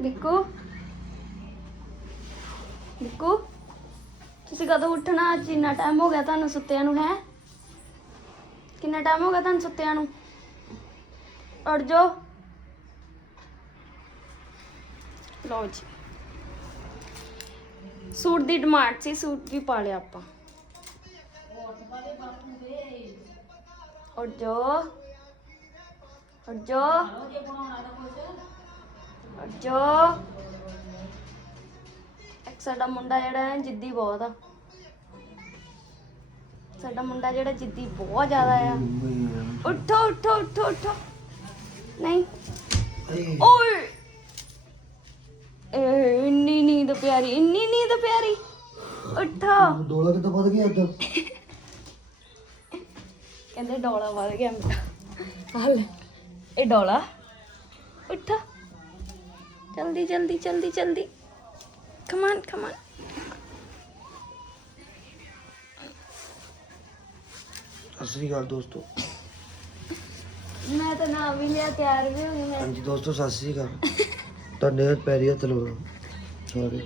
ਬਿੱਕੂ ਬਿੱਕੂ ਤੁਸੀਂ ਕਦੋਂ ਉੱਠਣਾ ਟਾਈਮ ਹੋ ਗਿਆ ਤੁਹਾਨੂੰ ਸੁੱਤਿਆਂ ਨੂੰ, ਹੈ? ਕਿੰਨਾ ਟਾਈਮ ਹੋ ਗਿਆ ਤੁਹਾਨੂੰ ਸੁੱਤਿਆਂ ਨੂੰ? ਉੱਠ ਜੋ ਲਓ ਜੀ। ਸੂਟ ਦੀ ਡਿਮਾਂਡ ਸੀ, ਸੂਟ ਵੀ ਪਾ ਲਿਆ ਆਪਾਂ। ਉੱਠ ਜਾਓ। ਉੱਠ ਜਾਓ। ਉੱਠ ਜਾਓ। ਇੱਕ ਸਾਡਾ ਮੁੰਡਾ ਜਿਹੜਾ ਹੈ, ਜਿੱਦੀ ਬਹੁਤ ਆ। ਸਾਡਾ ਮੁੰਡਾ ਜਿਹੜਾ ਜਿੱਦੀ ਬਹੁਤ ਜ਼ਿਆਦਾ ਆ। ਉੱਠੋ ਉੱਠੋ ਉੱਠੋ ਉੱਠੋ। ਨਹੀਂ। ਓਏ। ਏ ਇੰਨੀ ਨੀਂਦ ਪਿਆਰੀ ਇੰਨੀ ਨੀਂਦ ਪਿਆਰੀ। ਉੱਠੋ। ਡੋਲਾ ਕਿੱਦਾਂ ਵੱਧ ਗਿਆ ਇੱਧਰ? ਕਹਿੰਦੇ ਡੋਲਾ ਵੱਧ ਗਿਆ ਮੇਰਾ। ਹਲ ਇਹ ਡੋਲਾ। ਉੱਠ। ਜਲਦੀ ਜਲਦੀ ਜਲਦੀ ਜਲਦੀ। ਕਮਾਨ ਕਮਾਨ ਸਤਿ ਸ੍ਰੀ ਅਕਾਲ ਦੋਸਤੋ। ਮੈਂ ਤਾਂ ਨਾ ਵੀ ਲਿਆ ਤਿਆਰ ਵੀ ਹੋ ਗਈ ਮੈਂ ਹਾਂਜੀ ਦੋਸਤੋ ਸਤਿ ਸ੍ਰੀ ਅਕਾਲ। ਤੁਹਾਡੇ ਪੈਰੀ ਹੱਥ ਲਾਉਣਾ ਸਾਰੇ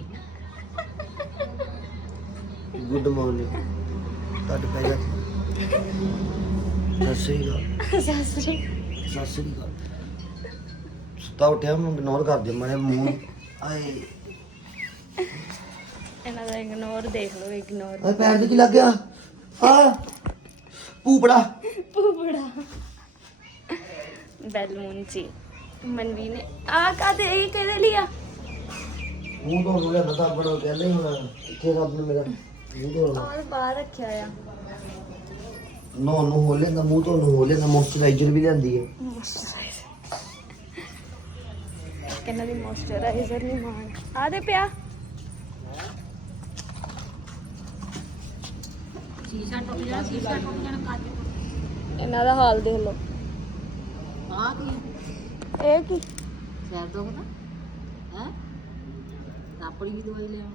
ਗੁੱਡ ਮਾਰਨਿੰਗ ਤੁਹਾਡੇ ਪੈ ਜਾ ਸਤਿ ਸ਼੍ਰੀ ਅਕਾਲ। ਸਾਸਰੀ ਸਤਿ ਸ਼੍ਰੀ ਅਕਾਲ। ਸੁੱਤਾ ਉੱਠਿਆ ਮੈਂ ਇਗਨੋਰ ਕਰ ਦੇ ਮੈਂ ਮੂੰਹ। ਆਏ। ਇਹਨਾਂ ਦਾ ਇਗਨੋਰ ਦੇਖ ਲਓ ਇਗਨੋਰ ਪੈਰ ਤੇ ਕੀ ਲੱਗ ਗਿਆ? ਆ ਪੂਪੜਾ ਪੂਪੜਾ ਬੈਲੂਨ ਜੀ ਮਨਵੀ ਨੇ ਆ ਕਾਦੇ ਇਹ ਕਿਹਦੇ ਲਿਆ ਮੂੰਹ ਤੋਂ ਨੂੰ ਲੈਣਾ ਤਾਂ ਬੜਾ ਕਹਿੰਦਾ ਹੀ ਹੁਣ ਕਿੱਥੇ ਰੱਬ ਨੇ ਮੇਰਾ ਮੂੰਹ ਤੋਂ ਬਾਹਰ ਰੱਖਿਆ ਆ। ਨੋ ਨੂੰ ਹੋ ਲੈਂਦਾ ਮੂੰਹ ਤੋਂ ਨੂੰ ਹੋ ਲੈਂਦਾ ਮੋਇਸਚਰਾਈਜ਼ਰ ਵੀ ਲੈਂਦੀ ਹੈ ਕਿੰਨਾ ਦੀ ਮੋਇਸਚਰਾਈਜ਼ਰ ਨਹੀਂ ਮਾਣ ਆ ਦੇ ਪਿਆ। ਸ਼ੀਸ਼ਾ ਟੁੱਟ ਜਾਣਾ ਸ਼ੀਸ਼ਾ ਟੁੱਟ ਜਾਣਾ ਕੱਜ ਇਹਨਾਂ ਦਾ ਹਾਲ ਦੇਖ ਲਓ। ਆ ਕੀ ਇਹ ਕੀ? ਸਿਰ ਦੁਖਦਾ? ਹੈ? ਆਪਣੀ ਵੀ ਦਵਾਈ ਲਿਆ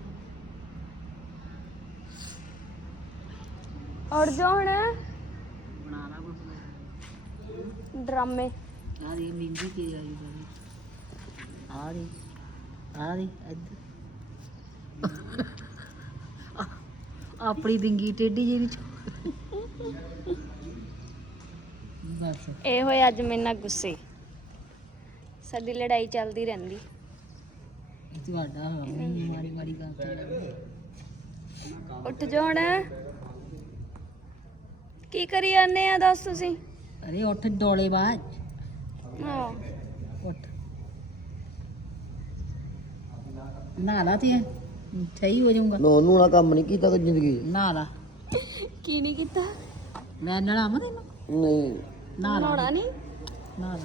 ਔਰ ਜੋ ਹੁਣ। ਬਣਾ ਲਾ ਕੁਛ ਡਰਾਮੇ। ਯਾਰ ਇਹ ਮਹਿੰਦੀ ਕੀ ਆਈ ਬਣੀ ਆ ਰਹੀ ਆ ਰਹੀ ਇੱਧਰ। ਆਪਣੀ ਬਿੰਗੀ ਟੇਢੀ ਜਿਹੀ ਵਿੱਚ ਬਸ ਇਹ ਹੋਏ ਅੱਜ ਮੇਰੇ ਨਾਲ ਗੁੱਸੇ। ਸਾਡੀ ਲੜਾਈ ਚੱਲਦੀ ਰਹਿੰਦੀ। ਇਹ ਤੁਹਾਡਾ ਮਾਰੀ ਮਾਰੀ ਗੱਲ ਤੇ ਉੱਠ ਜੋ ਹੁਣ। ਕੀ ਕਰੀ ਜਾਂਦੇ ਆ ਦੱਸ ਤੁਸੀਂ? ਅਰੇ ਉੱਠ ਡੋਲੇ ਬਾਜ ਹਾਂ ਉੱਠ। ਨਾ ਲਾ ਤੇ ਸਹੀ ਹੋ ਜਾਊਗਾ। ਨੋ ਨੂੰ ਨਾ ਕੰਮ ਨਹੀਂ ਕੀਤਾ ਕਿ ਜ਼ਿੰਦਗੀ ਨਾ ਲਾ ਕੀ ਨਹੀਂ ਕੀਤਾ? ਮੈਂ ਨਲਾਵਾਂ ਤੈਨੂੰ? ਨਹੀਂ। ਨਾ ਲਾ ਨਹਾਉਣਾ ਨਹੀਂ? ਨਾ ਲਾ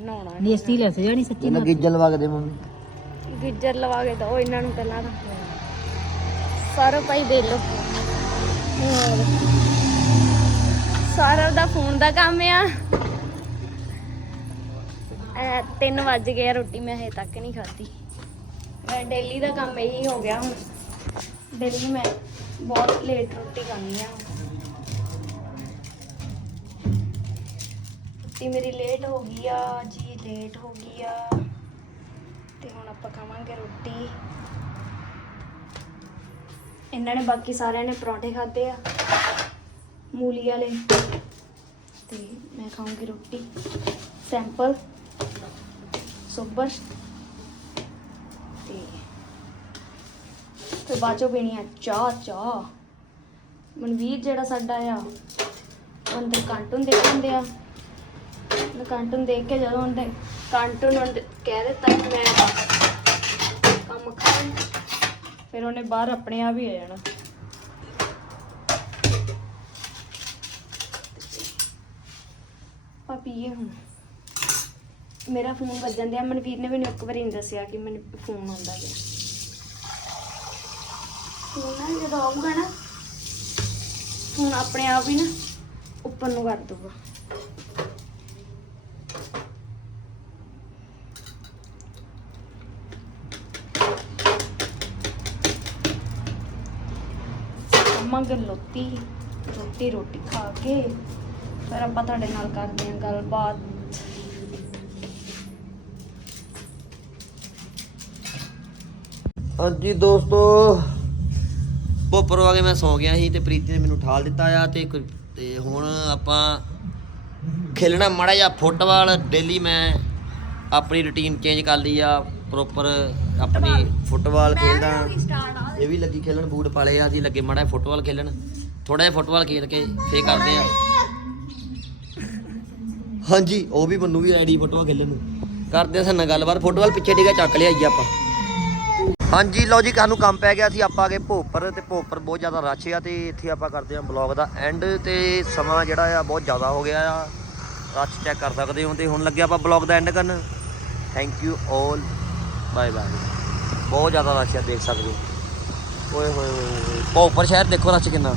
ਨਹਾਉਣਾ ਨੀ। ਨੇਸਤੀ ਲੈ ਜਾਣੀ ਸੱਚੀ ਇਹਨਾਂ ਨਾ ਗਿੱਜਲ ਵਗ ਦੇ ਮੰਮੀ। ਗਿੱਜਰ ਲਵਾ ਕੇ ਦੋ ਇਹਨਾਂ ਨੂੰ ਪਹਿਲਾਂ ਤਾਂ ਸਾਰਾ ਭਾਈ ਦੇ ਲੋ ਸਾਰਾ ਦਾ ਫੋਨ ਦਾ ਕੰਮ ਆ। ਐ 3 ਵੱਜ ਗਏ ਆ, ਰੋਟੀ ਮੈਂ ਹਜੇ ਤੱਕ ਨਹੀਂ ਖਾਧੀ। ਡੇਲੀ ਦਾ ਕੰਮ ਇਹੀ ਹੋ ਗਿਆ ਹੁਣ। ਡੇਲੀ ਮੈਂ ਬਹੁਤ ਲੇਟ ਰੋਟੀ ਖਾਂਦੀ ਆ ਰੋਟੀ ਮੇਰੀ ਲੇਟ ਹੋ ਗਈ ਆ, ਜੀ ਲੇਟ ਹੋ ਗਈ ਆ। ਤੇ ਹੁਣ ਆਪਾਂ ਖਾਵਾਂਗੇ ਰੋਟੀ। ਇਹਨਾਂ ਨੇ ਬਾਕੀ ਸਾਰਿਆਂ ਨੇ ਪਰੌਂਠੇ ਖਾਦੇ ਆ, ਮੂਲੀ ਵਾਲੇ। ਤੇ ਮੈਂ ਖਾਵਾਂਗੀ ਰੋਟੀ। ਸੈਂਪਲ ਸੁਪਰ ਤੇ ਫਿਰ ਬਾਅਦ ਚੋਂ ਪੀਣੀ ਆ ਚਾਹ ਚਾਹ। ਮਨਵੀਰ ਜਿਹੜਾ ਸਾਡਾ ਆ, ਉਹ ਅੰਦਰ ਕਾਰਟੂਨ ਦੇਖਦੇ ਆ। ਮੈਂ ਕਾਰਟੂਨ ਦੇਖ ਕੇ ਜਦੋਂ ਉਹਨੇ ਕਾਰਟੂਨ ਉਹਨੇ ਕਹਿ ਦਿੱਤਾ ਕਿ ਮੈਂ ਕੰਮ ਕਰਾਂ ਫਿਰ ਉਹਨੇ ਬਾਹਰ ਆਪਣੇ ਆਪ ਹੀ ਆ ਜਾਣਾ। ਪਾਪੀ ਹੁਣ। ਮੇਰਾ ਫੋਨ ਵੱਜਣ ਦਿਆ। ਮਨਵੀਰ ਨੇ ਮੈਨੂੰ ਇੱਕ ਵਾਰੀ ਨਹੀਂ ਦੱਸਿਆ ਕਿ ਮੈਨੂੰ ਫੋਨ ਆਉਂਦਾ ਗਿਆ ਫੋਨ ਨਾ ਜਦੋਂ ਆਊਗਾ ਨਾ ਫੋਨ ਆਪਣੇ ਆਪ ਹੀ ਨਾ ਉੱਪਰ ਨੂੰ ਕਰ ਦੂਗਾ ਅੰਮਾ ਗਲੋਤੀ ਰੋਟੀ ਰੋਟੀ ਖਾ ਕੇ ਫਿਰ ਆਪਾਂ ਤੁਹਾਡੇ ਨਾਲ ਕਰਦੇ ਹਾਂ ਗੱਲਬਾਤ। ਹਾਂਜੀ ਦੋਸਤੋ ਭੋਪਰ ਆ ਕੇ ਮੈਂ ਸੌ ਗਿਆ ਸੀ ਤੇ ਪ੍ਰੀਤੀ ਨੇ ਮੈਨੂੰ ਠਾਲ ਦਿੱਤਾ ਆ ਤੇ ਤੇ ਹੁਣ ਆਪਾਂ ਖੇਲਣਾ ਮਾੜਾ ਜਿਹਾ ਫੁੱਟਬਾਲ। ਡੇਲੀ ਮੈਂ ਆਪਣੀ ਰੁਟੀਨ ਚੇਂਜ ਕਰ ਲਈ ਆ ਪ੍ਰੋਪਰ ਆਪਣੀ ਫੁੱਟਬਾਲ। ਖੇਲਦਾ। ਇਹ ਵੀ ਲੱਗੀ ਖੇਲਣ ਬੂਟ ਪਾਲੇ ਆ ਜੀ ਲੱਗੇ ਮਾੜਾ ਫੁੱਟਬਾਲ ਖੇਲਣ। ਥੋੜਾ ਜਿਹਾ ਫੁੱਟਬਾਲ ਖੇਲ ਕੇ ਫੇਰ ਕਰਦੇ ਆ। ਹਾਂਜੀ ਉਹ ਵੀ ਮੈਨੂੰ ਵੀ ਰੈਡੀ ਫੁੱਟਬਾਲ ਖੇਲਣ ਨੂੰ। ਕਰਦੇ ਨਾਲ ਗੱਲਬਾਤ। ਫੁੱਟਬਾਲ ਪਿੱਛੇ ਡਿਗਾ ਚੱਕ ਲਿਆਈ ਆਪਾਂ। ਹਾਂਜੀ, ਲਓ ਜੀ, ਸਾਨੂੰ ਕੰਮ ਪੈ ਗਿਆ। ਸੀ ਆਪਾਂ ਆ ਭੋਪਰ ਤੇ ਭੋਪਰ ਬਹੁਤ ਜ਼ਿਆਦਾ ਰਸ਼ ਆ ਤੇ ਇੱਥੇ ਆਪਾਂ ਕਰਦੇ ਹਾਂ ਬਲੌਗ ਦਾ ਐਂਡ ਤੇ ਸਮਾਂ ਜਿਹੜਾ ਆ ਬਹੁਤ ਜ਼ਿਆਦਾ ਹੋ ਗਿਆ ਆ। ਰਸ਼ ਚੈੱਕ ਕਰ ਸਕਦੇ ਹੋ ਤੇ ਹੁਣ ਲੱਗਿਆ ਆਪਾਂ ਬਲੌਗ ਦਾ ਐਂਡ ਕਰਨ। ਥੈਂਕ ਯੂ 올 ਬਾਏ ਬਾਏ ਬਹੁਤ ਜ਼ਿਆਦਾ ਰਸ਼ ਆ, ਦੇਖ ਸਕਦੇ ਹੋ। ਓਏ ਹੋਏ ਹੋਏ ਹੋਏ। ਭੋਪਰ ਸ਼ਹਿਰ ਦੇਖੋ ਰਸ਼ ਕਿੰਨਾ।